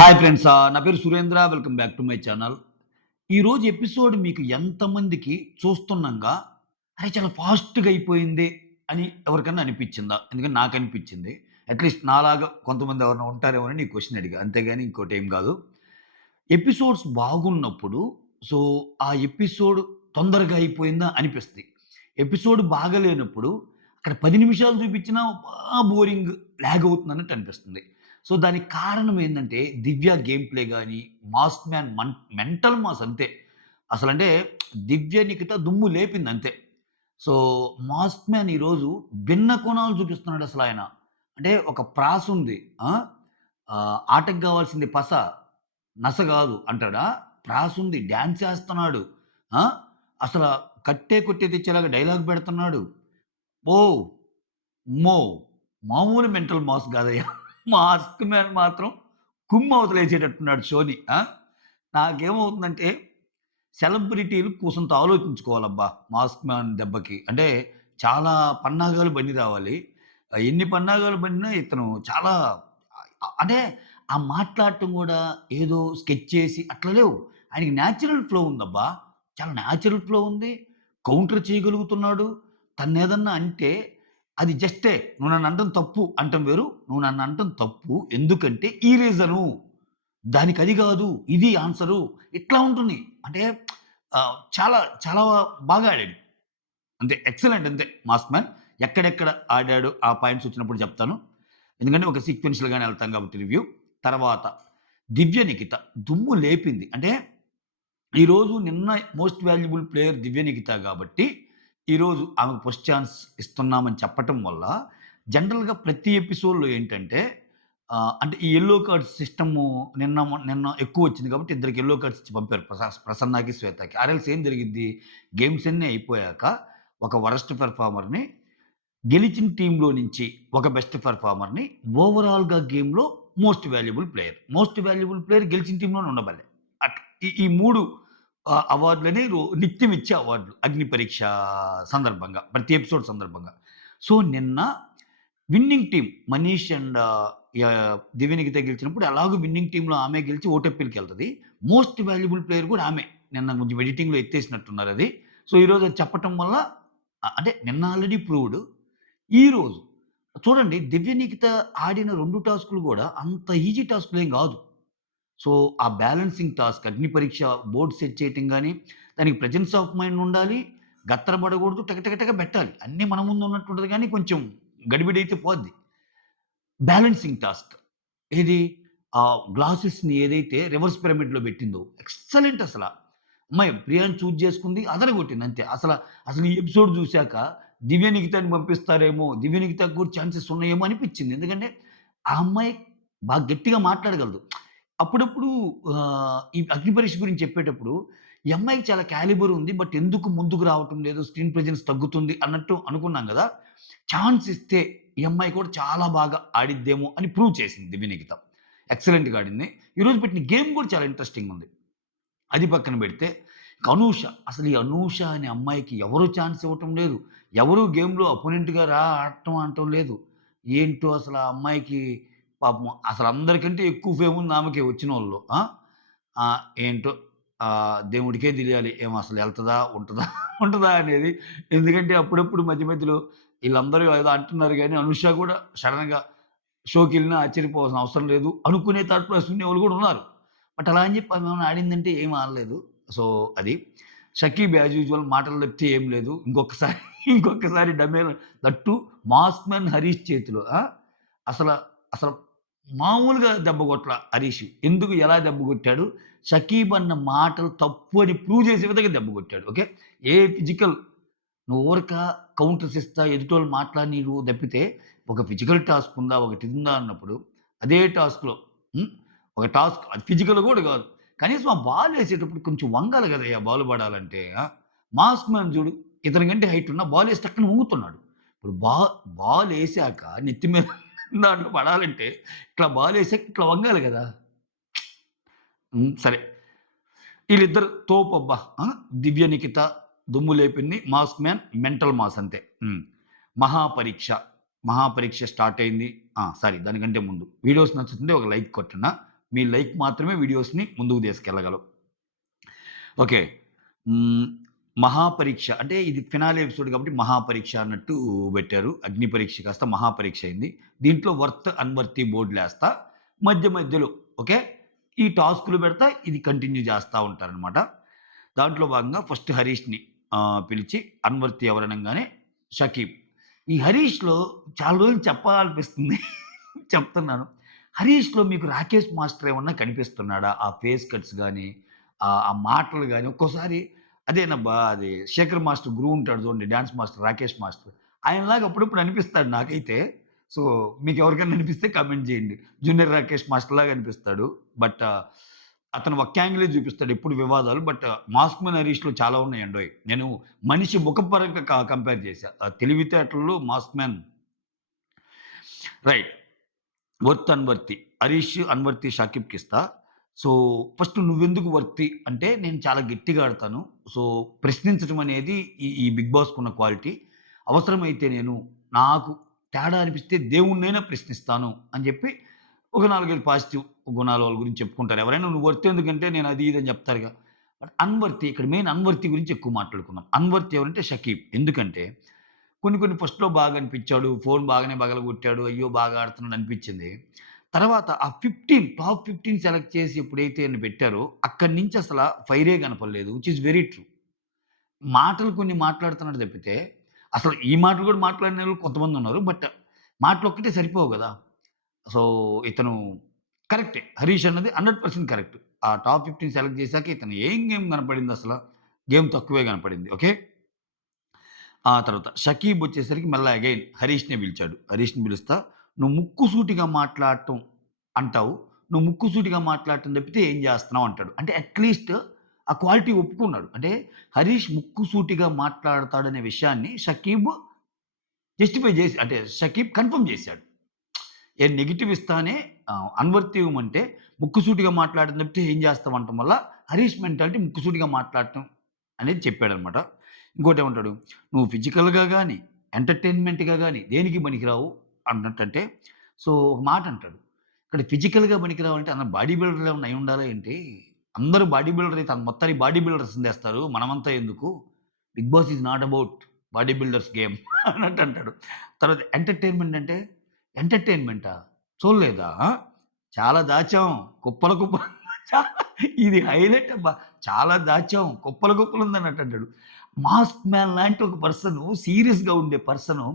Hi friends. నా పేరు Surendra. Welcome back to my channel. ఈరోజు ఎపిసోడ్ మీకు ఎంతమందికి చూస్తున్నాంగా, అరే! చాలా ఫాస్ట్‌గా అయిపోయిందే అని ఎవరికన్నా అనిపిచ్చిందా? ఎందుకంటే నాకనిపిచ్చింది. అట్‌లీస్ట్ నాలాగా కొంతమంది ఎవరైనా ఉంటారేమోనని ఈ క్వెషన్ అడిగా. అంతేగాని ఇంకోటేం గాదు. ఎపిసోడ్స్ బాగున్నప్పుడు సో, ఆ ఎపిసోడ్ తొందరగా అయిపోయిందా అనిపిస్తది. ఎపిసోడ్ బాగాలేనప్పుడు అక్కడ 10 నిమిషాలు చూపించినా బోరింగ్, లాగ్ అవుతుందన్నట్టు అనిపిస్తుంది. సో, దానికి కారణం ఏందంటే 'దివ్య' గేమ్ ప్లే గాని, 'మాస్క్ మ్యాన్' మెంటల్ మాస్ అంతే. అసలంటే 'దివ్య' నిఖిత దుమ్ము లేపిందంతే. సో, 'మాస్క్ మ్యాన్' ఈరోజు భిన్న కోణాలు చూపిస్తున్నాడసలాయన. అంటే ఒక ప్రాసుంది. ఆ! ఆటకి గావాల్సింది పస, నస గాదు అంటాడా? ప్రాసుంది. డాన్స్ చేస్తన్నాడు. ఆ! అసల కట్టే కొట్టే తెచ్చేలాగా డైలాగ్ పెడుతున్నాడు. ఓహ్! అమ్మో! మామూలు మెంటల్ మాస్ గాదయ్యా! 'మాస్క్ మ్యాన్' మాత్రం కుమ్మవతలేసేటట్టున్నాడు షోని. నాకేమవుతుందంటే సెలబ్రిటీలు కూసంత ఆలోచించుకోవాలబ్బా! 'మాస్క్ మ్యాన్' దెబ్బకి. అంటే చాలా పన్నాగాలు బన్ని రావాలి. ఎన్ని పన్నాగాలు బన్నినా ఇతను చాలా అంటే ఆ మాట్లాడటం గూడా ఏదో స్కెచ్ చేసి అట్లా లేవు. ఆయనకి నేచురల్ ఫ్లో ఉందబ్బా! చాలా నేచురల్ ఫ్లో ఉంది. కౌంటర్ చేయగలుగుతున్నాడు. తన్నేదన్నా అంటే అది జస్టే. "నువ్వు నన్నంటం తప్పు" అంటం వేరు. "నువ్వు నన్నంటం తప్పు. ఎందుకంటే ఈ రీజను. దానికది గాదు. ఇది ఆన్సరు." ఇట్లా ఉంటుంది. అంటే చాలా చాలా బాగా ఆడాడు. అంతే. ఎక్సలెంట్ అంతే 'మాస్క్ మ్యాన్.' ఎక్కడెక్కడ ఆడాడో ఆ పాయింట్స్ వచ్చినప్పుడు చెప్తాను. ఎందుకంటే ఒక సీక్వెన్షియల్‌గానే ఎళ్తాం కాబట్టి రివ్యూ. తర్వాత 'దివ్య నిఖిత' దుమ్ము లేపింది. అంటే ఈరోజు నిన్న మోస్ట్ వాల్యుబుల్ ప్లేయర్ 'దివ్య నిఖిత' గాబట్టి, ఈరోజు ఆమెకు ఫస్ట్ ఛాన్స్ ఇస్తున్నామని చెప్పటం వల్ల జనరల్‌గా ప్రతి ఎపిసోడ్‌లో ఏంటంటే అంటే ఈ యెల్లో కార్డ్స్ సిస్టము నిన్న ఎక్కువొచ్చింది కాబట్టి ఇద్దరికి యెల్లో కార్డ్స్ ఇచ్చి పంపారు. ప్రసన్నకి, శ్వేతకి. ఆరెల్స్ ఏం జరిగిద్ది? గేమ్స్ అన్నీ అయిపోయాక ఒక వరస్ట్ పెర్ఫార్మర్‌ని గెలిచిన టీమ్‌లో నుంచి ఒక బెస్ట్ పెర్ఫార్మర్‌ని ఓవరాల్‌గా గేమ్‌లో most valuable player. Most valuable player గెలిచిన టీమ్‌లోనే ఉండబల్లే. ఈ 3 అవార్డులని నిత్యం ఇచ్చే అవార్డులు. అగ్ని పరీక్ష సందర్భంగా. ప్రతి ఎపిసోడ్ సందర్భంగా. సో, నిన్న విన్నింగ్ టీమ్ మనీష్ అండ్ దివ్యనిఖిత గెలిచినప్పుడు ఎలాగో విన్నింగ్ టీమ్‌లో ఆమె గెలిచి ఓటెప్పిలకెళ్తది. మోస్ట్ వాల్యుబుల్ ప్లేయర్ కూడా ఆమె. నిన్న కొంచెం ఎడిటింగ్‌లో ఎత్తేసినట్టున్నారది. సో, ఈరోజు అది చెప్పటం వల్ల అంటే నిన్న ఆల్రెడీ ప్రూవ్డ్. ఈరోజు చూడండి 'దివ్యనిఖిత' ఆడిన 2 టాస్కులు గూడా అంత ఈజీ టాస్కులేం గాదు. సో, ఆ బ్యాలెన్సింగ్ టాస్క్ అగ్ని పరీక్ష బోర్డ్ సెట్ చేయటం గాని, దానికి ప్రెజెన్స్ ఆఫ్ మైండ్ ఉండాలి. గత్తరబడగూడదు. టక టక టక బెట్టాలి. అన్నీ మన ముందు ఉన్నట్టుంటది గానీ కొంచెం గడిబిడైతే పోద్ది. Balancing task. ఏది? గ్లాసెస్‌ని ఏదైతే రివర్స్ పిరమిడ్‌లో బెట్టిందో ఎక్సలెంట్ అసల. అమ్మాయి ప్రియాని చూజ్ చేసుకుంది. అదరగొట్టింది అంతే. అసలు ఈ ఎపిసోడ్ జూసాక దివ్య నిఖితని పంపిస్తారేమో! దివ్య నిఖితకి కూడా ఛాన్సెస్ ఉన్నాయేమో అనిపిచ్చింది. ఎందుకంటే ఆ అమ్మాయి బాగా గట్టిగా మాట్లాడగలదు. అప్పుడప్పుడు ఈ అగ్ని పరీక్ష గురించి చెప్పేటప్పుడు ఈ అమ్మాయికి చాలా క్యాలిబర్ ఉంది. బట్ ఎందుకు ముందుకు రావటం లేదు? స్క్రీన్ ప్రెజెన్స్ తగ్గుతుంది అన్నట్టు అనుకున్నాం గదా! ఛాన్స్ ఇస్తే ఈ అమ్మాయి కూడా చాలా బాగా ఆడిద్దేమో అని ప్రూవ్ చేసింది దివ్య నిఖిత. ఎక్సలెంట్‌గా ఆడింది. ఈరోజు పెట్టిన గేమ్ కూడా చాలా ఇంట్రెస్టింగ్ ఉంది. అది పక్కన పెడితే అనూష. అసలు ఈ అనూష అనే అమ్మాయికి ఎవరు ఛాన్స్ ఇవ్వటం లేదు. ఎవరు గేమ్‌లో అపోనెంట్‌గా ఆడటం అనటం లేదు. ఏంటో అసలు ఆ అమ్మాయికి పాపం అసలు అందరికంటే ఎక్కువ ఫేమ్ ఉంది ఆమెకే వచ్చినోళ్ళలో. ఏంటో దేవుడికే తెలియాలి. ఏమో అసలు ఎళ్తదా? ఉంటదా? ఉంటదా అనేది. ఎందుకంటే అప్పుడప్పుడు మధ్య మధ్యలో ఈళ్ళందరూ ఏదో అంటున్నారు గానీ అనూష కూడా సడెన్‌గా షోకెళ్ళినా ఆశ్చర్యపోవాల్సిన అవసరం లేదు అనుకునే థాట్ ప్రాసెస్ ఉండేవాళ్ళు కూడా ఉన్నారు. బట్ అలా అని చెప్పి ఆమేమన్నా ఆడిందంటే ఏమి ఆడలేదు. సో, అది. షకీబ్ యాజ్ యూజువల్ మాటలు తప్పితే ఏం లేదు. ఇంకొకసారి ఇంకొకసారి డమ్మేల that too 'mask man' Harish చేతిలో. అసల అసలు మామూలుగా దెబ్బ కొట్టల హరీష్. ఎందుకు ఎలా దెబ్బ కొట్టాడు? షకీబ్ అన్న మాటలు తప్పు అని ప్రూవ్ చేసే విధంగా దెబ్బ కొట్టాడు. ఓకే. ఏ ఫిజికల్ నువ్వు ఊరక కౌంటర్స్ ఇస్తా ఎదుటోళ్ళు మాట్లాడనీరు తప్పితే, ఒక ఫిజికల్ టాస్క్ ఉందా? ఒకటుందా అన్నప్పుడు, అదే టాస్క్‌లో హ్మ్. ఒక టాస్క్ అది ఫిజికల్ గూడా గాదు. కనీసం ఆ బాలేసేటప్పుడు కొంచెం వంగాలి గదయ్యా! బాల్ పడాలంటే. మాస్క్ మ్యాన్ జూడు ఇతని కంటే హైట్ ఉన్నా బాలేసి టక్కన వంగుతున్నాడు. ఇప్పుడు బాలేసాక నెత్తి మీద దాంట్లో పడాలంటే ఇట్లా బాలేసాక ఇట్లా వంగాలి గదా! సరే. ఈళ్ళిద్దరు తోపబ్బా! 'దివ్య నిఖిత' దుమ్ము లేపింది. 'మాస్క్ మ్యాన్' మెంటల్ మాస్ అంతే. 'మహాపరీక్ష' స్టార్ట్ అయింది. సారీ దానికంటే ముందు వీడియోస్ నచ్చుతుంటే ఒక లైక్ కొట్టండి. మీ లైక్ మాత్రమే వీడియోస్‌ని ముందుకు తీసుకెళ్ళగలవు. ఓకే. హ్మ్. మహాపరీక్ష అంటే ఇది ఫినాలే ఎపిసోడ్ కాబట్టి మహాపరీక్ష అన్నట్టు పెట్టారు. అగ్ని పరీక్ష కాస్త మహాపరీక్ష అయింది. దీంట్లో వర్త్, అన్‌వర్తీ బోర్డులేస్తా. మధ్య మధ్యలో ఓకే. ఈ టాస్క్‌లు పెడతా. ఇది కంటిన్యూ చేస్తా ఉంటారనమాట. దాంట్లో భాగంగా ఫస్ట్ హరీష్‌ని పిలిచి అన్‌వర్తీ ఎవరనంగానే షకీబ్. ఈ హరీష్‌లో చాలా రోజులు చెప్పాలనిపిస్తుంది. చెప్తున్నాను. హరీష్‌లో మీకు రాకేష్ మాస్టర్ ఏమన్నా కనిపిస్తున్నాడా? ఆ ఫేస్ కట్స్ గాని, ఆ మాటలు గాని ఒక్కోసారి అదేనబ్బా! అది 'శేఖర్ మాస్టర్' గురువు ఉంటాడు చూడండి డాన్స్ మాస్టర్ 'రాకేష్ మాస్టర్.' ఆయనలాగా అప్పుడప్పుడు అనిపిస్తాడు నాకైతే. సో, మీకెవరికైనా అనిపిస్తే కామెంట్ చేయండి. 'జూనియర్ రాకేష్ మాస్టర్‌లాగా' అనిపిస్తాడు. బట్ అతను ఒక యాంగిలే చూపిస్తాడు ఎప్పుడు వివాదాలు. బట్ 'మాస్క్ మ్యాన్ హరీష్‌లో' చాలా ఉన్నాయండోయ్. నేను మనిషి ముఖపరంగా కంపేర్ చేశా. తెలివితేటల్లో 'mask man' right. Worth, unworthy. 'Harish', 'unworthy' షకీబ్‌కిస్తా. సో, ఫస్ట్ నువ్వెందుకు వర్తీ అంటే నేను చాలా గట్టిగా ఆడతాను. సో, ప్రశ్నించడం అనేది ఈ 'బిగ్ బాస్'కున్న క్వాలిటీ. అవసరమైతే నేను నాకు తేడా అనిపిస్తే దేవుడినైనా ప్రశ్నిస్తాను అని చెప్పి ఒక 4, 5 పాజిటివ్ గుణాలు వాళ్ళ గురించి చెప్పుకుంటారు. ఎవరైనా నువ్వు వర్త్ ఎందుకంటే నేను అది ఇది అని చెప్తారుగా. బట్ అన్‌వర్తీ ఇక్కడ మెయిన్ అన్‌వర్తీ గురించి ఎక్కువ మాట్లాడుకుందాం. అన్‌వర్తీ ఎవరంటే షకీబ్. ఎందుకంటే కొన్ని కొన్ని ఫస్ట్‌లో బాగా అనిపించాడు. ఫోన్ బాగానే పగలగొట్టాడు. అయ్యో! బాగా ఆడుతున్నాడు అనిపించింది. తర్వాత ఆ 15 టాప్ 15 సెలెక్ట్ చేసి ఎప్పుడైతే ఈయన్ని పెట్టారో అక్కడి నుంచి అసల ఫైరే కనపడలేదు. Which is very true. మాటలు కొన్ని మాట్లాడుతున్నాడు తప్పితే, అసలు ఈ మాటలు కూడా మాట్లాడినోళ్ళు కొంతమందున్నారు. బట్ మాటలొక్కటే సరిపోవు గదా! సో, ఇతను కరెక్టే. 'హరీష్' అన్నది 100% కరెక్ట్. ఆ టాప్ 15 సెలెక్ట్ చేసాక ఇతను ఏం గేమ్ కనపడిందసల? గేమ్ తక్కువే కనపడింది. ఓకే. ఆ తర్వాత షకీబ్ వచ్చేసరికి మళ్ళా అగైన్ హరీష్‌నే పిలిచాడు. హరీష్‌ని పిలుస్తా, "నువ్వు ముక్కుసూటిగా మాట్లాడటం అంటావు. నువ్వు ముక్కుసూటిగా మాట్లాడటం తప్పితే ఏం చేస్తున్నావు?" అంటాడు. అంటే అట్‌లీస్ట్ ఆ క్వాలిటీ ఒప్పుకున్నాడు. అంటే హరీష్ ముక్కుసూటిగా మాట్లాడతాడనే విషయాన్ని షకీబ్ జస్టిఫై చేసి అంటే షకీబ్ కన్ఫర్మ్ చేశాడు. ఏ నెగెటివ్ ఇస్తానే అన్వర్తివం అంటే ముక్కుసూటిగా మాట్లాడడం తప్పితే ఏం చేస్తాం అనటం వల్ల హరీష్ మెంటాలిటీ ముక్కుసూటిగా మాట్లాడటం అనేది చెప్పాడనమాట. ఇంకోటేమంటాడు, "నువ్వు ఫిజికల్‌గా గాని, ఎంటర్‌టైన్‌మెంట్‌గా గాని దేనికి పనికిరావు" అన్నట్టంటే సో, ఒక మాట అంటాడు. ఇక్కడ ఫిజికల్‌గా పనికిరావంటే అందరు బాడీ బిల్డర్‌లు ఏమన్నా అయ్యుండాలా ఏంటి? అందరూ బాడీ బిల్డర్ అయితే మొత్తానికి బాడీ బిల్డర్స్‌ని తెస్తారు. మనమంతా ఎందుకు? 'Bigg Boss is not about body builders game' అన్నట్టు అంటాడు. తర్వాత ఎంటర్‌టైన్‌మెంట్ అంటే, ఎంటర్‌టైన్‌మెంటా? చూడలేదా? చాలా దాచాం. కుప్పలు కుప్పలు చా ఇది హైలైట్ అబ్బా! చాలా దాచాం. కుప్పలు కుప్పలు ఉందన్నట్టు అంటాడు. మాస్క్ మ్యాన్ లాంటి ఒక పర్సను సీరియస్‌గా ఉండే పర్సను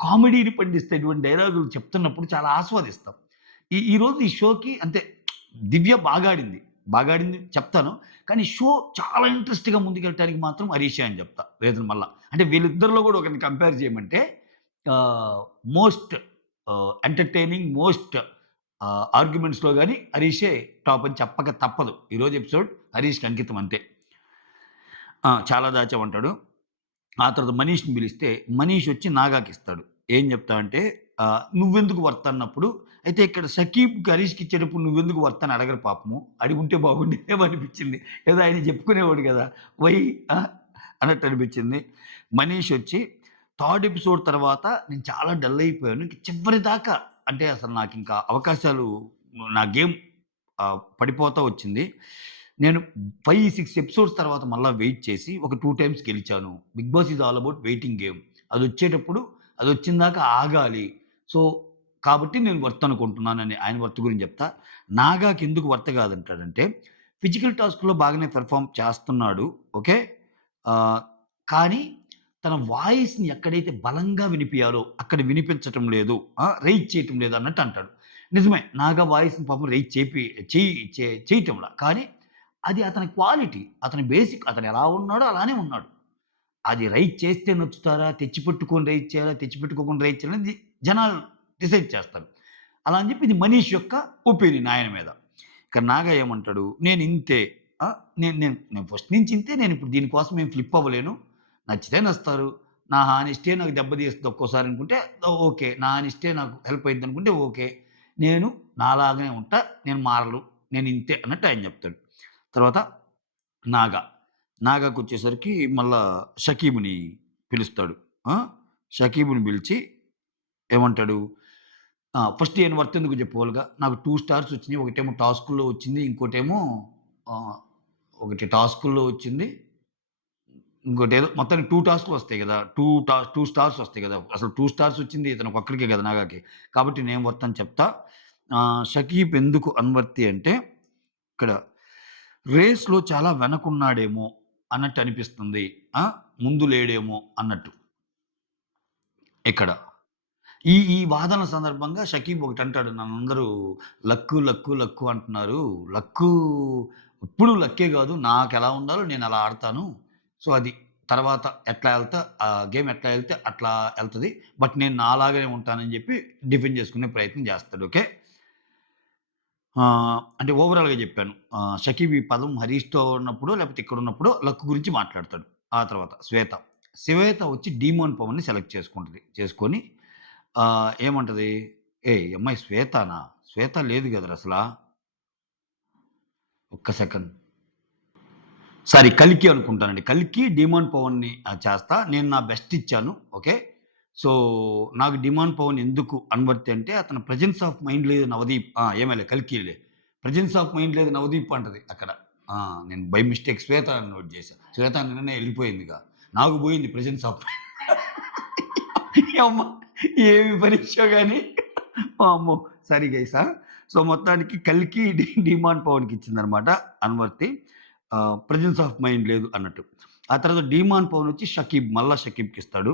కామెడీని పండిస్తే ఇటువంటి డైలాగులు చెప్తున్నప్పుడు చాలా ఆస్వాదిస్తాం. ఈరోజు ఈ షోకి అంతే దివ్య బాగా ఆడింది. బాగా ఆడింది చెప్తాను. కానీ షో చాలా ఇంట్రెస్ట్‌గా ముందుకెళ్ళటానికి మాత్రం హరీషే అని చెప్తా. రీజన్ మళ్ళా. అంటే వీళ్ళిద్దరిలో కూడా ఒకరిని కంపేర్ చేయమంటే ఆహ్, మోస్ట్ ఎంటర్‌టైనింగ్, మోస్ట్ ఆర్గ్యుమెంట్స్‌లో గాని హరీషే టాప్ అని చెప్పక తప్పదు. ఈరోజు ఎపిసోడ్ హరీష్‌కి అంకితం అంతే. చాలా దాచావంటాడు. ఆ తర్వాత మనీష్‌ని పిలిస్తే, మనీష్ వచ్చి నాగాకిస్తాడు. ఏం చెప్తా అంటే "నువ్వెందుకు వర్త్" అన్నప్పుడు, అయితే ఇక్కడ షకీబ్‌కి, హరీష్‌కి ఇచ్చేటప్పుడు నువ్వెందుకు వర్త్ అని అడగరు పాపము. అడిగుంటే బాగుండేదేమో అనిపించింది. ఏదో ఆయన చెప్పుకునేవాడు కదా! వై ఆ! అన్నట్టు అనిపించింది. మనీష్ వచ్చి థర్డ్ ఎపిసోడ్ తర్వాత నేను చాలా డల్ అయిపోయాను. ఇంక చివరి దాకా అంటే అసలు నాకింకా అవకాశాలు నా గేమ్ పడిపోతా వచ్చింది. నేను 5, 6 ఎపిసోడ్స్ తర్వాత మళ్ళా వెయిట్ చేసి ఒక 2 టైమ్స్ గెలిచాను. 'Bigg Boss is all about waiting game.' అదొచ్చేటప్పుడు అదొచ్చిన దాకా ఆగాలి. సో, కాబట్టి నేను వర్త్ అనుకుంటున్నానని ఆయన వర్త్ గురించి చెప్తా. నాగాకి ఎందుకు వర్త్ కాదంటాడంటే, ఫిజికల్ టాస్క్‌లో బాగానే పెర్ఫార్మ్ చేస్తున్నాడు. ఓకే. ఆహ్, కానీ తన వాయిస్‌ని ఎక్కడైతే బలంగా వినిపియాలో అక్కడ వినిపించటం లేదు. రైజ్ చేయటం లేదు అన్నట్టు అంటాడు. నిజమే. నాగా వాయిస్‌ని పాపం రైజ్ చేపి చెయ్యి చే చేయటంలా. కానీ అది అతని క్వాలిటీ. అతని బేసిక్ అతను ఎలా ఉన్నాడో అలానే ఉన్నాడు. అది రైజ్ చేస్తే నచ్చుతారా? తెచ్చిపెట్టుకొని రైజ్ చేయాలా? తెచ్చిపెట్టుకోకుండా రైజ్ చేయాలా? అనేది జనాలు డిసైడ్ చేస్తారు. అలా అని చెప్పి ఇది మనీష్ యొక్క ఒపీనియన్ ఆయన మీద. ఇక్కడ నాగా ఏమంటాడు? నేనింతే. ఆ! నేను నేను నేను ఫస్ట్ నుంచి ఇంతే. నేనిప్పుడు దీనికోసం ఏం ఫ్లిప్ అవ్వలేను. నచ్చితే నచ్చుతారు. నా హానెస్టీయే నాకు దెబ్బతీస్తది ఒక్కోసారి అనుకుంటే ఓకే. నా హానెస్టీయే నాకు హెల్ప్ అయిద్దనుకుంటే ఓకే. నేను నాలాగానే ఉంటా. నేను మారను. నేనింతే అన్నట్టు ఆయన చెప్తాడు. తర్వాత నాగా. నాగాకొచ్చేసరికి మళ్ళా షకీబుని పిలుస్తాడు. ఆ! షకీబుని పిలిచి ఏమంటాడు? ఫస్ట్ ఈయన వర్త్ ఎందుకు చెప్పుకోవాలిగా. నాకు 2 స్టార్స్ వచ్చినియి. ఒకటేమో టాస్కుల్లో వచ్చింది. ఇంకోటేమో ఆహ్, ఒకటి టాస్కుల్లో వచ్చింది. ఇంకోటేదో మొత్తానికి 2 టాస్క్‌లొస్తాయి గదా! 2 స్టార్స్ వస్తాయి గదా! అసలు 2 స్టార్స్ వచ్చింది ఇతనికొక్కడికే గదా! నాగాకి. కాబట్టి నేను వర్త్ అని చెప్తా. షకీబ్ ఎందుకు అన్వర్తీ అంటే, ఇక్కడ రేస్‌లో చాలా వెనకున్నాడేమో అన్నట్టు అనిపిస్తుంది. ఆ! ముందు లేడేమో అన్నట్టు ఇక్కడ. ఈ వాదనల సందర్భంగా షకీబ్ ఒకటంటాడు. నన్నందరూ లక్కు, లక్కు, లక్కు అంటున్నారు. లక్కు ఎప్పుడు లక్కే గాదు. నాకెలా ఉండాలో నేనలా ఆడతాను. సో, అది తర్వాత ఎట్లా ఎళ్తా గేమ్ ఎట్లా ఎళ్తే అట్లా ఎళ్తది. బట్ నేను నాలాగానే ఉంటానని జెప్పి డిఫెండ్ జేసుకునే ప్రయత్నం జేస్తాడు. ఓకే. అంటే ఓవరాల్‌గా జెప్పాను. షకీబ్ ఈ పదం హరీష్‌తో ఉన్నప్పుడో, లేపోతే ఇక్కడున్నప్పుడో లక్ గురించి మాట్లాడతాడు. ఆ తర్వాత శ్వేత. శ్వేత వచ్చి డీమోన్ పవన్‌ని సెలెక్ట్ చేసుకుంటది. చేసుకొని ఏమంటది? "ఏయ్! ఈ అమ్మాయి శ్వేతనా? శ్వేత లేదు గదరసలా." ఒక్క సెకండ్. సారీ 'కల్కి' అనుకుంటానండి. 'కల్కి' 'డీమాన్ పవన్‌ని' చేస్తా. నేను నా బెస్ట్ ఇచ్చాను. ఓకే. సో, నాకు 'డిమాండ్ పవన్' ఎందుకు అన్వర్తీ అంటే అతని ప్రెజెన్స్ ఆఫ్ మైండ్ లేదు నవదీప్ ఏమోలే 'కల్కి'లే. ప్రెజెన్స్ ఆఫ్ మైండ్ లేదు నవదీప్ అంటది అక్కడ. ఆ! నేను బై మిస్టేక్ 'శ్వేత' అని నోట్ చేశా. 'శ్వేత' నిన్ననే ఎళ్ళిపోయిందిగా. నాకు పోయింది ప్రెజెన్స్ ఆఫ్ యమ్మ ఏమి పరీక్షో గాని వామ్మో! సారీ గైస్ సో, మొత్తానికి 'కల్కి' 'డిమాండ్ పవన్‌కి' ఇచ్చిందనమాట అన్వర్తీ. ప్రెజెన్స్ ఆఫ్ మైండ్ లేదు అన్నట్టు. ఆ తర్వాత 'డీమాన్ పవన్' వచ్చి మళ్ళా 'షకీబ్‌కిస్తాడు.'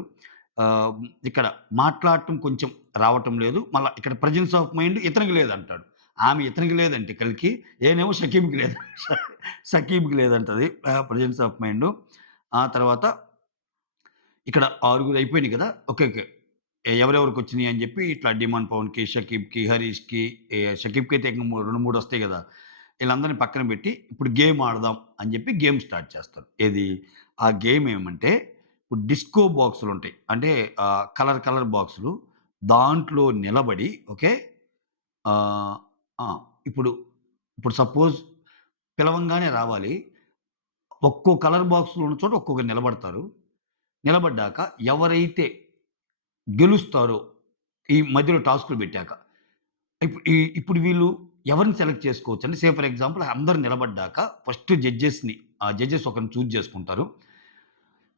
ఆహ్, ఇక్కడ మాట్లాడటం కొంచెం రావటం లేదు. మళ్ళా ఇక్కడ ప్రెజెన్స్ ఆఫ్ మైండ్ ఇతనికి లేదంటాడు. ఆమె ఇతనికి లేదంటే 'కల్కి' ఈయనేమో 'షకీబ్‌కి' లేదు. 'షకీబ్‌కి' లేదంటది. Presence of mind. ఆ తర్వాత ఇక్కడ ఆరుగురు అయిపోయినాయి కదా! ఓకే. ఓకే. ఎవరెవరికొచ్చినియి అని జెప్పి ఇట్లా 'డిమాండ్ పవన్‌కి', 'షకీబ్‌కి', 'హరీష్‌కి' 'షకీబ్‌కి' అయితే ఇంక 2, 3 వస్తాయి గదా! ఈళ్ళందరిని పక్కన బెట్టి ఇప్పుడు గేమ్ ఆడదాం అని జెప్పి గేమ్ స్టార్ట్ చేస్తారు. ఏది? ఆ గేమ్ ఏమంటే ఇప్పుడు డిస్కో బాక్సులుంటాయి. అంటే కలర్ కలర్ బాక్సులు. దాంట్లో నిలబడి ఓకే. ఆహ్, ఆ! ఇప్పుడు ఇప్పుడు సపోజ్ పిలవంగానే రావాలి. ఒక్కో కలర్ బాక్స్‌లో ఉన్న చోట ఒక్కొక్కరు నిలబడతారు. నిలబడ్డాక ఎవరైతే గెలుస్తారో ఈ మధ్యలో టాస్క్‌లు బెట్టాక. ఇప్పుడు వీళ్ళు ఎవరిని సెలెక్ట్ చేసుకోవచ్చంటే, ఫర్ ఎగ్జాంపుల్ అందరూ నిలబడ్డాక ఫస్ట్ జడ్జెస్ ఒకరిని చూజ్ చేసుకుంటారు.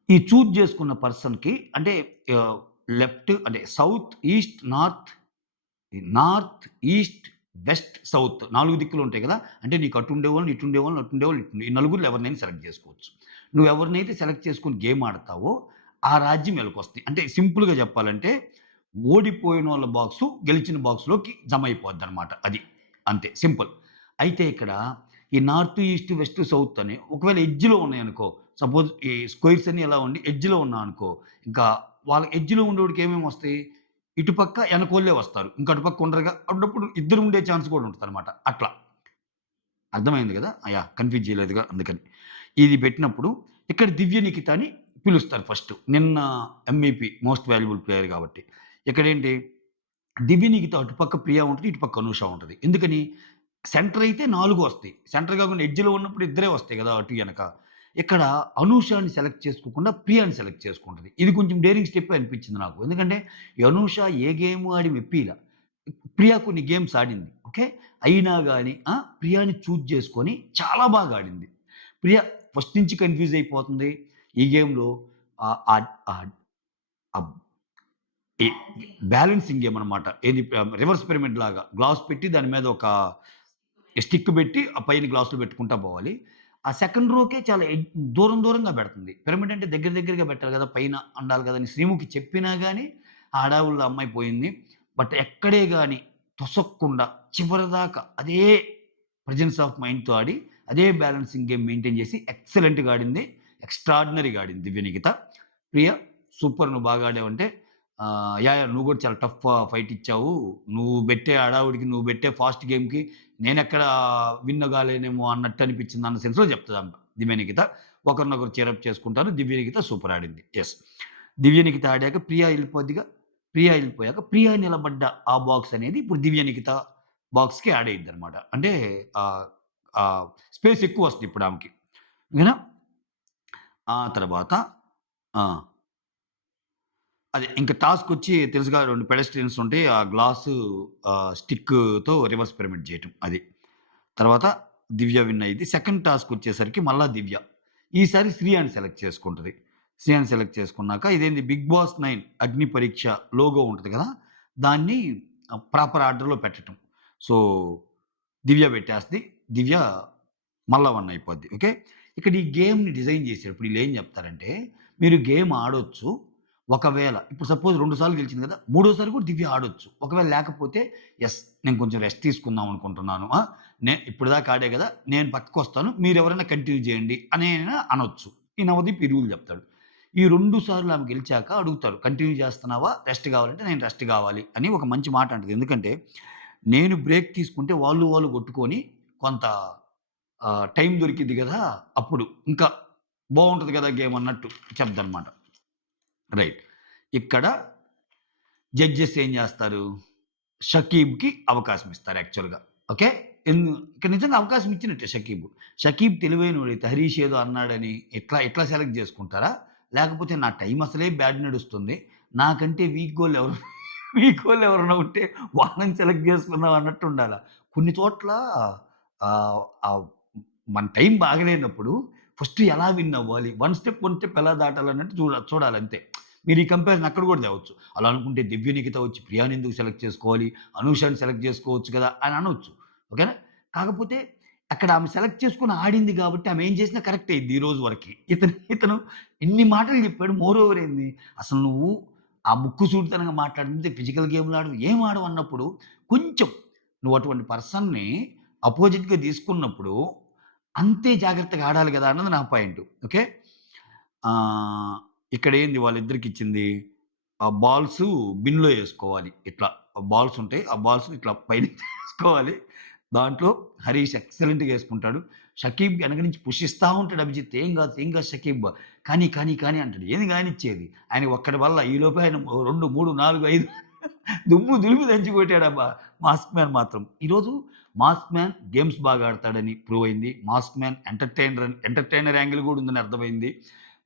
ఈ చూజ్ చేసుకున్న పర్సన్‌కి అంటే ఆహ్, లెఫ్ట్ అంటే south, east, north, east, west, south 4 దిక్కులుంటాయి గదా! అంటే నీకు అటుండేవాళ్ళు, ఇటుండేవాళ్ళు, అటుండేవాళ్ళు, ఈ నలుగురిలో ఎవరినైనా సెలెక్ట్ జేసుకోవచ్చు. నువ్వెవరినైతే సెలెక్ట్ చేసుకొని గేమ్ ఆడతావో, ఆ రాజ్యం ఎలకొస్తాయి. అంటే సింపుల్‌గా జెప్పాలంటే, ఓడిపోయినోళ్ళ బాక్సు, గెలిచిన బాక్స్‌లోకి జమ అయిపోద్దనమాట అది. అంతే సింపుల్. అయితే ఇక్కడ ఈ నార్త్, ఈస్ట్, వెస్ట్, సౌత్ అని ఒకవేళ ఎడ్జ్‌లో ఉన్నాయనుకో, సపోజ్ ఈ స్క్వేర్స్ అన్నీ ఎలా ఉండి ఎడ్జ్‌లో ఉన్నాయనుకో, ఇంకా వాళ్ళ ఎడ్జ్‌లో ఉండేవాడికి ఏమేమొస్తాయి? ఇటుపక్క ఎనకోళ్ళే వస్తారు. ఇంక అటుపక్క ఉండరుగా. అప్పుడప్పుడు ఇద్దరు ఉండే ఛాన్స్ కూడా ఉంటదనమాట. అట్లా. అర్థమైంది గదా! కన్‌ఫ్యూజ్ చేయలేదుగా అందుకని. ఇది పెట్టినప్పుడు ఇక్కడ 'దివ్య నిఖితని' పిలుస్తారు ఫస్ట్. నిన్న ఎంఈపీ మోస్ట్ వాల్యుబుల్ ప్లేయర్ గాబట్టి. ఇక్కడేంటి 'దివ్య నిఖిత' అటుపక్క ప్రియా ఉంటది. ఇటుపక్క అనూష ఉంటది. ఎందుకని? సెంటర్ అయితే 4 వస్తాయి. సెంటర్ గాకుండా ఎడ్జ్‌లో ఉన్నప్పుడు ఇద్దరే వస్తాయి గదా! అటు, ఎనక. ఇక్కడ అనూషని సెలెక్ట్ చేసుకోకుండా ప్రియాని సెలెక్ట్ చేసుకుంటది. ఇది కొంచెం డేరింగ్ స్టెప్పే అనిపించింది నాకు. ఎందుకంటే ఈ అనూష ఏ గేమ్ ఆడి మెప్పీల. ప్రియా కొన్ని గేమ్స్ ఆడింది. ఓకే. అయినా గాని ప్రియాని చూజ్ చేసుకొని చాలా బాగా ఆడింది. ప్రియా ఫస్ట్ నుంచి కన్‌ఫ్యూజ్ అయిపోతుంది. ఈ గేమ్‌లో ఆహ్, ఆహ్, ఆహ్, ఆహ్, ఈ బ్యాలెన్సింగ్ గేమ్ అనమాట. ఏది రివర్స్ పిరమిడ్ లాగా. గ్లాస్ పెట్టి దాని మీద ఒక స్టిక్ బెట్టి ఆ పైన గ్లాసులు పెట్టుకుంటా పోవాలి. ఆ సెకండ్ రోకే చాలా దూరం దూరంగా పెడుతుంది. పిరమిడ్ అంటే దగ్గర దగ్గరగా పెట్టాలి గదా! పైన ఉండాలి గదా! అని శ్రీముఖి చెప్పినా గాని ఆ హడావుల్లో ఆ అమ్మాయి పోయింది. బట్ ఎక్కడే గాని తొసక్కుండా చివరిదాకా అదే ప్రెజెన్స్ ఆఫ్ మైండ్‌తో ఆడి, అదే బ్యాలెన్సింగ్ గేమ్ మెయింటైన్ చేసి ఎక్సలెంట్‌గా ఆడింది. ఎక్స్‌ట్రార్డినరీగా ఆడింది దివ్య నిఖిత. ప్రియ సూపర్ నువ్వు బాగా ఆడావంటే నువ్వు గూడా చాలా టఫ్ ఫైట్ ఇచ్చావు. నువ్వు బెట్టే హడావుడికి, నువ్వు బెట్టే ఫాస్ట్ గేమ్‌కి నేనెక్కడ విన్ గాలేనేమో అన్నట్టు అనిపించింది అన్న సెన్స్‌లో చెప్తదంట దివ్య నిఖిత. ఒకరినొకరు చీరప్ చేసుకుంటారు. దివ్య నిఖిత సూపర్ ఆడింది. యెస్. దివ్య నిఖిత ఆడాక ప్రియా ఎళ్ళిపోద్దిగా. ప్రియా ఎళ్ళిపోయాక ప్రియా నిలబడ్డ ఆ బాక్స్ అనేది ఇప్పుడు దివ్య నిఖిత బాక్స్‌కి యాడ్ అయ్యిద్దనమాట. అంటే ఆహ్, ఆహ్, స్పేస్ ఎక్కువొస్తది ఇప్పుడు ఆమెకి. ఓకేనా? ఆ తర్వాత ఆ! అదే ఇంక టాస్కొచ్చి తెలుసుగా 2 పెడెస్ట్రియన్స్ ఉంటాయి. ఆ గ్లాసు స్టిక్‌తో రివర్స్ పిరమిడ్ చేయటం అది. తర్వాత దివ్య విన్ అయ్యిద్ది. సెకండ్ టాస్కొచ్చేసరికి మళ్ళా దివ్య. ఈసారి శ్రీయాని సెలెక్ట్ చేసుకుంటది. శ్రీయాని సెలెక్ట్ చేసుకున్నాక ఇదేంది 'బిగ్ బాస్ 9' అగ్ని పరీక్ష లోగో ఉంటది కదా! దాన్ని ప్రాపర్ ఆర్డర్‌లో పెట్టటం. సో, దివ్య పెట్టేస్తది. దివ్య మళ్ళా వన్ అయిపోద్ది. ఓకే. ఇక్కడ ఈ గేమ్‌ని డిజైన్ చేసేటప్పుడు ఈళ్ళేం చెప్తారంటే, మీరు గేమ్ ఆడొచ్చు. ఒకవేళ ఇప్పుడు సపోజ్ 2 సార్లు గెలిచింది కదా! మూడోసారి కూడా దివ్య ఆడొచ్చు. ఒకవేళ లేకపోతే యెస్. నేను కొంచెం రెస్ట్ తీసుకుందాం అనుకుంటున్నాను. ఇప్పటిదాకా ఆడా కదా! నేను పక్కకొస్తాను. మీరెవరైనా కంటిన్యూ చేయండి అని అయినా అనొచ్చు. ఈ నవదీప్ ఈ రూల్ చెప్తాడు. ఈ 2 సార్లు ఆమె గెలిచాక అడుగుతారు. కంటిన్యూ చేస్తున్నావా? రెస్ట్ కావాలంటే నేను రెస్ట్ కావాలి అని ఒక మంచి మాట అంటది. ఎందుకంటే నేను బ్రేక్ తీసుకుంటే వాళ్ళు కొట్టుకొని కొంత టైం దొరికిద్ది గదా! అప్పుడు ఇంకా బావుంటది గదా! గేమ్ అన్నట్టు చెప్దనమాట. రైట్. ఇక్కడ జడ్జెస్ ఏం జేస్తారు? షకీబ్‌కి అవకాశం ఇస్తారు యాక్చువల్‌గా. ఓకే. ఇక్కడ నిజంగా అవకాశం ఇచ్చినట్టే షకీబ్. షకీబ్ తెలివైనోడైతే హరీష్ ఏదో అన్నాడని ఇట్లా సెలెక్ట్ జేసుకుంటారా? లేకపోతే నా టైం అసలే బ్యాడ్ నడుస్తుంది. నాకంటే వీకోళ్ళు ఎవరైనా ఉంటే వాళ్ళని సెలెక్ట్ జేసుకుందాం అన్నట్టు ఉండాల. కొన్ని చోట్ల ఆహ్, ఆహ్, మన టైం బాగలేనప్పుడు ఫస్ట్ ఎలా విన్ అవ్వాలి? వన్ స్టెప్ ఎలా దాటాలన్నట్టు చూడాలంతే. మీరు ఈ కంపారిజన్ అక్కడ గూడా తేవచ్చు. అలా అనుకుంటే 'దివ్య నిఖిత' వచ్చి 'ప్రియాని' ఎందుకు సెలెక్ట్ చేసుకోవాలి? 'అనూషని' సెలెక్ట్ చేసుకోవచ్చు కదా! అని అనొచ్చు. ఓకేనా? కాకపోతే అక్కడ ఆమె సెలెక్ట్ చేసుకొని ఆడింది గాబట్టి ఆమె ఏం చేసినా కరెక్ట్ అయ్యిద్ది ఈ రోజు వరకి. ఇతను ఇన్ని మాటలు చెప్పాడు. మోర్ ఓవర్ ఏంది? అసలు నువ్వు ఆ ముక్కుసూటితనంగా మాట్లాడింది ఫిజికల్ గేమ్‌లు ఆడవు, ఏం ఆడవు అన్నప్పుడు కొంచెం నువ్వు అటువంటి పర్సన్‌ని అపోజిట్‌గా తీసుకున్నప్పుడు అంతే జాగ్రత్తగా ఆడాలి గదా! అన్నది నా పాయింటు. ఓకే. ఆహ్, ఇక్కడేంది వాళ్ళిద్దరికిచ్చింది బాల్సు బిన్‌లో యేసుకోవాలి. ఇట్లా బాల్స్ ఉంటాయి. ఆ బాల్స్‌ని ఇట్లా పైనుంచి ఏసుకోవాలి. దాంట్లో హరీష్ ఎక్సలెంట్‌గా యేసుకుంటాడు. షకీబ్ ఎనక నుంచి పుష్ ఇస్తా ఉంటాడు అభిజిత్. ఏం కాదు షకీబ్. కానీ అంటాడు. ఏంది కానిచ్చేది? ఆయన ఒక్కడి వల్ల ఈలోపే ఆయన 2, 3, 4, 5 దుమ్ము దులిపి దంచి కొట్టాడబ్బా! మాస్క్ మ్యాన్ మాత్రం. ఈరోజు మాస్క్ మ్యాన్ గేమ్స్ బాగా ఆడతాడని ప్రూవ్ అయింది. మాస్క్ మ్యాన్ ఎంటర్‌టైనర్ యాంగిల్ గూడా ఉందని అర్థమైంది.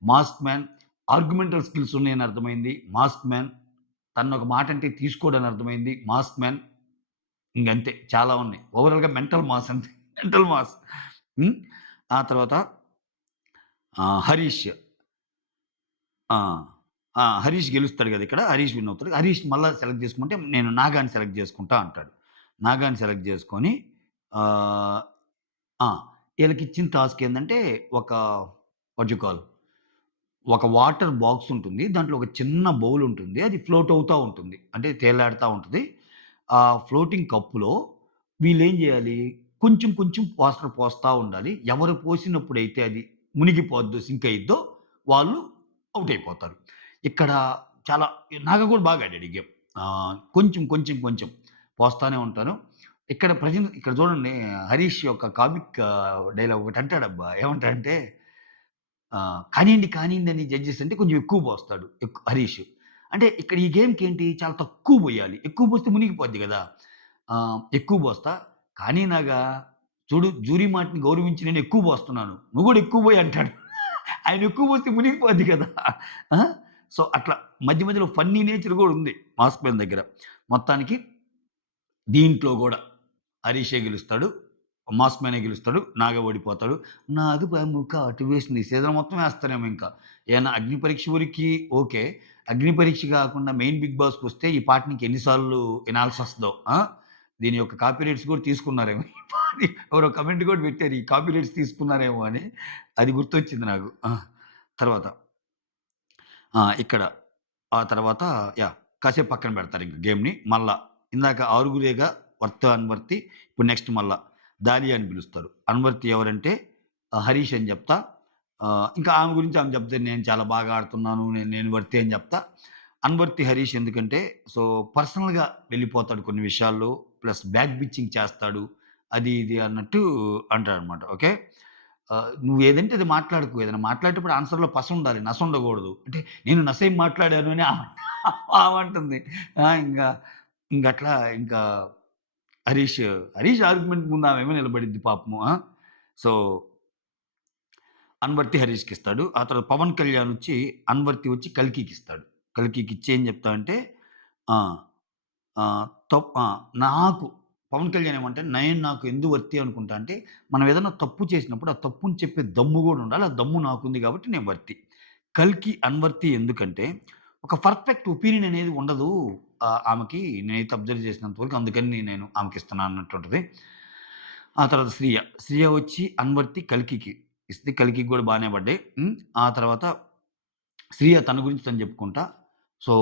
మాస్క్ మ్యాన్ ఆర్గ్యుమెంటల్ స్కిల్స్ ఉన్నాయని అర్థమైంది. మాస్క్ మ్యాన్ తనొక మాట అంటే తీసుకోడని అర్థమైంది. మాస్క్ మ్యాన్ ఇంగంతే చాలా ఉన్నాయి. ఓవరాల్‌గా మెంటల్ మాస్ అంతే. Mental mass. హ్మ్. ఆ తర్వాత హరీష్. ఆ! హరీష్ గెలుస్తాడు గదా! ఇక్కడ. హరీష్ విన్ అవుతాడు. హరీష్ మళ్ళా సెలెక్ట్ జేసుకుంటే నేను నాగాని సెలెక్ట్ జేసుకుంటా అంటాడు. నాగాని సెలెక్ట్ జేసుకొని ఆహ్, ఆ! ఈళ్ళకిచ్చిన టాస్క్ ఏందంటే ఒక వాట్ యూ కాల్ ఒక వాటర్ బాక్స్ ఉంటుంది. దాంట్లో ఒక చిన్న బౌల్ ఉంటుంది. అది ఫ్లోట్ అవుతా ఉంటుంది. అంటే తేలాడుతా ఉంటది. ఆ ఫ్లోటింగ్ కప్పులో వీళ్ళేం జేయాలి? కొంచెం వాటర్ పోస్తా ఉండాలి. ఎవరు పోసినప్పుడైతే అది మునిగిపోద్దో, సింక్ అయ్యిద్దో వాళ్ళు ఔట్ అయిపోతారు. ఇక్కడ చాలా నాగా గూడా బాగా ఆడాడు ఈ గేమ్. కొంచెం పోస్తానే ఉంటాను. ఇక్కడ చూడండి 'హరీష్' యొక్క కామిక్ డైలాగ్ ఒకటి అంటాడబ్బా! ఏమంటాడంటే కానియండి అని జడ్జెస్ అంటే కొంచెం ఎక్కువ పోస్తాడు. హరీష్. అంటే ఇక్కడ ఈ గేమ్‌కేంటి చాలా తక్కువ పోయాలి. ఎక్కువ పోస్తే మునిగిపోద్ది గదా! ఎక్కువ పోస్తా. కానీ నాగా చూడు జ్యూరీ మాటని గౌరవించి నేను ఎక్కువ పోస్తున్నాను. నువ్వు గూడా ఎక్కువ పోయి అంటాడు. ఆయన ఎక్కువ పోస్తే మునిగిపోద్ది కదా! ఆ! సో, అట్లా మధ్యలో ఫన్నీ నేచర్ గూడా ఉంది మాస్క్ మ్యాన్ దగ్గర. మొత్తానికి దీంట్లో గూడా హరీషే గెలుస్తాడు. మాస్క్ మ్యానే గెలుస్తాడు. నాగ ఓడిపోతాడు. నాగు పాము కాటు వేసింది. సీజన్ మొత్తం ఏస్తారేమో ఇంకా. ఏమన్నా అగ్ని పరీక్ష వరకి ఓకే. అగ్ని పరీక్ష గాకుండా మెయిన్ బిగ్ బాస్‌కొస్తే ఈ పాట నీకు ఎన్ని సార్లు ఇనాల్సొస్తదో. దీని యొక్క కాపీ రైట్స్ గూడా తీసుకున్నారేమో. ఈ పాట ఎవరో కామెంట్ గూడా పెట్టారు. ఈ కాపీ రైట్స్ తీసుకున్నారేమో అని. అది గుర్తొచ్చింది నాకు. తర్వాత ఇక్కడ ఆ తర్వాత కాసేపు పక్కన పెడతారింక గేమ్‌ని. మళ్ళా ఇందాక ఆరుగురేగా వర్త్, అన్వర్తి ఇప్పుడు నెక్స్ట్ మళ్ళా దాలియా అని పిలుస్తారు. అన్వర్తి ఎవరంటే హరీష్ అని జెప్తా. ఇంకా ఆమె గురించి ఆమె చెప్తే నేను చాలా బాగా ఆడుతున్నాను. నేను వర్తి అని జెప్తా. అన్వర్తి హరీష్ ఎందుకంటే పర్సనల్‌గా వెళ్ళిపోతాడు కొన్ని విషయాల్లో. ప్లస్ బ్యాక్ బిచ్చింగ్ చేస్తాడు. అది ఇది అన్నట్టు అంటాడనమాట. ఓకే. నువ్వేదంటే అది మాట్లాడకు. ఏదైనా మాట్లాడేటప్పుడు ఆన్సర్‌లో పసుండాలి. నసుండకూడదు. అంటే నేను నసేం మాట్లాడాను అని ఆమంటుంది. ఇంగ ఇంగట్లా ఇంకా హరీష్ ఆర్గ్యుమెంట్ ముందు ఆమేమో నిలబడిద్ది పాపము. సో, అన్వర్తి హరీష్‌కిస్తాడు. ఆ తర్వాత పవన్ కళ్యాణ్ వచ్చి అన్వర్తి వచ్చి కల్కికిస్తాడు. కల్కికి ఇచ్చి ఏం చెప్తా అంటే ఆ! నాకు పవన్ కళ్యాణ్ ఏమంటే నేను నాకు ఎందుకు వర్తి అనుకుంటా అంటే, మనం ఏదైనా తప్పు చేసినప్పుడు ఆ తప్పుని చెప్పే దమ్ము గూడా ఉండాలి. ఆ దమ్ము నాకుంది కాబట్టి నేను వర్తి. కల్కి అన్వర్తి ఎందుకంటే, ఒక పర్ఫెక్ట్ ఒపీనియన్ అనేది ఉండదు. ఆమెకి నేనైతే అబ్జర్వ్ చేసినంత వరకు అందుకని నేను ఆమెకిస్తున్నాను అన్నట్టుంటది. ఆ తర్వాత శ్రియ. శ్రియ వచ్చి అన్వర్తి కల్కికి ఇస్తే కల్కికి గూడా బానే పడ్డాయి. ఆ తర్వాత శ్రియ తన గురించి తను చెప్పుకుంటా. సో,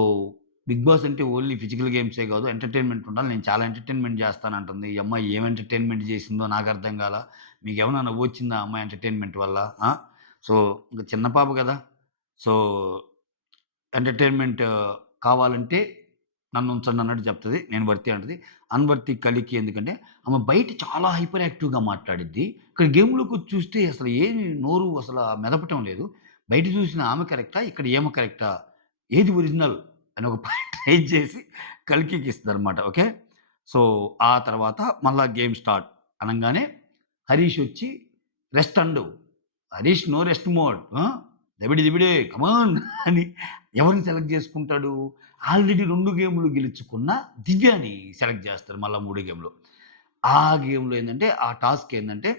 'బిగ్ బాస్' అంటే ఓన్లీ ఫిజికల్ గేమ్సే కాదు ఎంటర్‌టైన్‌మెంట్ ఉండాలి. నేను చాలా ఎంటర్‌టైన్‌మెంట్ చేస్తానంటుంది. ఈ అమ్మాయి ఏం ఎంటర్‌టైన్‌మెంట్ చేసిందో నాకర్థం కాల. మీకేమన్నా నవ్వొచ్చిందా ఆ అమ్మాయి ఎంటర్‌టైన్‌మెంట్ వల్ల? ఆ! సో, ఇంక చిన్న పాప కదా! సో, ఎంటర్‌టైన్‌మెంట్ కావాలంటే నన్నుంచండి అన్నట్టు చెప్తది. నేను వర్తి అంటది. అన్వర్తి కలికి ఎందుకంటే ఆమె బయట చాలా హైపర్ యాక్టివ్‌గా మాట్లాడిద్ది. ఇక్కడ గేమ్‌లోకొచ్చి చూస్తే అసలు ఏమి నోరు అసల మెదపటం లేదు. బయట చూసిన ఆమె కరెక్టా? ఇక్కడ ఈమె కరెక్టా? ఏది ఒరిజినల్ అని ఒక పాయింట్ రైజ్ చేసి కల్కికి ఇస్తదనమాట. ఓకే. సో, ఆ తర్వాత మళ్ళా గేమ్ స్టార్ట్ అనంగానే హరీష్ వచ్చి rest and. Harish no rest mode. దబిడి దిబిడే కమాన్ అని ఎవరిని సెలెక్ట్ చేసుకుంటాడు? ఆల్రెడీ 2 గేమ్‌లు గెలుచుకున్న దివ్యని సెలెక్ట్ చేస్తారు మళ్ళా మూడో గేమ్‌లో. ఆ గేమ్‌లో ఏందంటే, ఆ టాస్క్ ఏందంటే,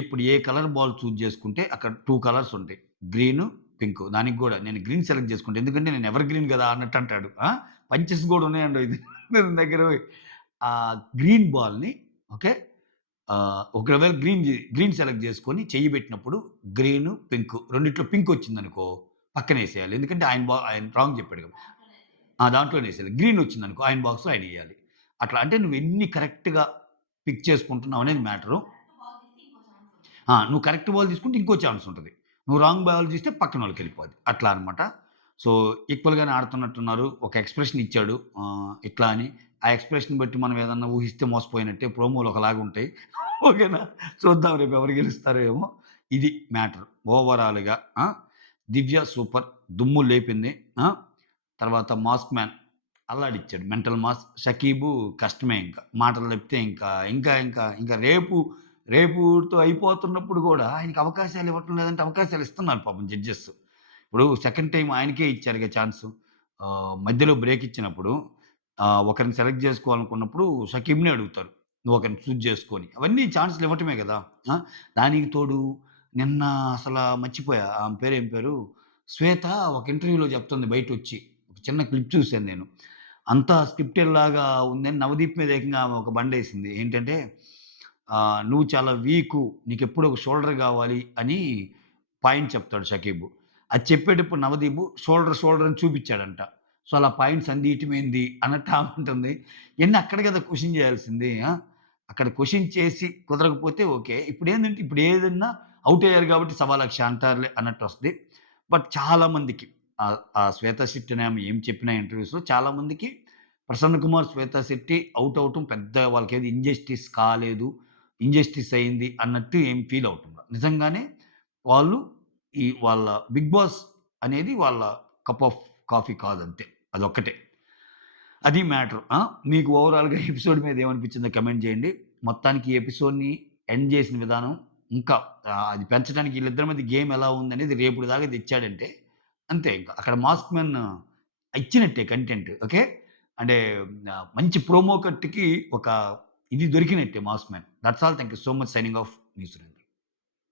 ఇప్పుడు ఏ కలర్ బాల్ చూజ్ చేసుకుంటే అక్కడ 2 కలర్స్ ఉంటాయి. Green, pink. దానికి గూడా నేను గ్రీన్ సెలెక్ట్ చేసుకుంటా. ఎందుకంటే నేను ఎవర్ గ్రీన్ గదా! అన్నట్టు అంటాడు. పంచెస్ గూడా ఉన్నాయండోయ్ దగ్గర గ్రీన్ బాల్‌ని ఓకే. ఒకవేళ గ్రీన్ సెలెక్ట్ చేసుకొని చెయ్యి పెట్టినప్పుడు గ్రీను, పింకు రెండిట్లో పింక్ వచ్చిందనుకో పక్కనేసేయాలి. ఎందుకంటే ఆయన రాంగ్ చెప్పాడు కదా! దాంట్లోనేసేయాలి. గ్రీన్ వచ్చిందనుకో ఆయన బాక్స్‌లో ఆయనేయాలి. అట్లా అంటే నువ్వెన్ని కరెక్ట్‌గా పిక్ చేసుకుంటున్నావు అనేది మ్యాటరు. నువ్వు కరెక్ట్ బాల్ తీసుకుంటే ఇంకో ఛాన్స్ ఉంటది. నువ్వు రాంగ్ బాల్ తీస్తే పక్కనోళ్ళకెళ్ళిపోద్ది. అట్లా అన్నమాట. సో, ఈక్వల్‌గానే ఆడుతున్నట్టున్నారు. ఒక ఎక్స్‌ప్రెషన్ ఇచ్చాడు. ఇట్లా అని. ఆ ఎక్స్‌ప్రెషన్ బట్టి మనం ఏదన్నా ఊహిస్తే మోసపోయినట్టే. ప్రోమోలు ఒకలాగా ఉంటాయి. ఓకేనా? చూద్దాం రేపు ఎవరు గెలుస్తారో ఏమో! ఇది మ్యాటర్. ఓవరాల్‌గా దివ్య సూపర్. దుమ్ము లేపింది. ఆ! తర్వాత మాస్క్ మ్యాన్ అల్లాడిచ్చాడు. Mental mass. షకీబు కష్టమే ఇంక. మాటలు తప్పితే ఇంకా రేపుతో అయిపోతున్నప్పుడు గూడా ఆయనకి అవకాశాలు ఇవ్వటం లేదంటే అవకాశాలు ఇస్తున్నారు పాపం జడ్జెస్. ఇప్పుడు సెకండ్ టైమ్ ఆయనకే ఇచ్చారుగా ఛాన్సు. మధ్యలో బ్రేక్ ఇచ్చినప్పుడు ఒకరిని సెలెక్ట్ జేసుకోవాలనుకున్నప్పుడు షకీబ్‌ని అడుగుతారు. నువ్వు ఒకరిని చూజ్ జేసుకో అని. అవన్నీ ఛాన్స్‌లు ఇవ్వటమే గదా! ఆ! దానికి తోడు నిన్న మర్చిపోయా ఆమె పేరేం పేరు? శ్వేత ఒక ఇంటర్వ్యూలో చెప్తుంది బయటొచ్చి. ఒక చిన్న క్లిప్ చూసాను నేను. అంతా స్క్రిప్టెడ్‌లాగా ఉందని నవదీప్ మీద ఏకంగా ఆమె ఒక బండేసింది. ఏంటంటే "నువ్వు చాలా వీకు. నీకెప్పుడు ఒక షోల్డర్ గావాలి" అని పాయింట్ చెప్తాడు షకీబు. అది చెప్పేటప్పుడు నవదీపు షోల్డర్ అని చూపిచ్చాడంట. సో, అలా పాయింట్స్ అందియటమేంది అన్నట్టు ఆమె అంటుంది. ఇయన్నీ అక్కడ కదా క్వెషన్ చేయాల్సింది. అక్కడ క్వెషన్ చేసి కుదరకపోతే ఓకే. ఇప్పుడు ఏదన్నా ఔట్ అయ్యారు కాబట్టి సవా లక్ష అంటారులే అన్నట్టొస్తది. బట్ చాలా మందికి ఆ శ్వేతా శెట్టి అనే ఆమె ఏం చెప్పినా ఇంటర్వ్యూస్‌లో చాలా మందికి ప్రసన్న కుమార్, శ్వేతా శెట్టి ఔట్ అవ్వటం పెద్ద వాళ్ళకేది ఇంజస్టిస్ కాలేదు. ఇంజస్టిస్ అయింది అన్నట్టు ఏం ఫీల్ అవ్వటంల. నిజంగానే వాళ్ళు వాళ్ళ 'బిగ్ బాస్' అనేది వాళ్ళ కప్ ఆఫ్ కాఫీ కాదంతే. అదొక్కటే. అది మ్యాటర్. మీకు ఓవరాల్‌గా ఎపిసోడ్ మీద ఏమనిపించిందో కామెంట్ చేయండి. మొత్తానికి ఈ ఎపిసోడ్‌ని ఎండ్ చేసిన విధానం ఇంకా అది పెంచడానికి ఈళ్ళిద్దరి మధ్య గేమ్ ఎలా ఉందనేది రేపటి దాకా తెచ్చాడంటే అంతే ఇంక. అక్కడ మాస్క్ మ్యాన్ ఇచ్చినట్టే కంటెంట్. ఓకే. అంటే మంచి ప్రోమో కట్‌కి ఒక ఇది దొరికినట్టే mask man. That's all. Thank you so much. Signing off. మీ సురేంద్ర.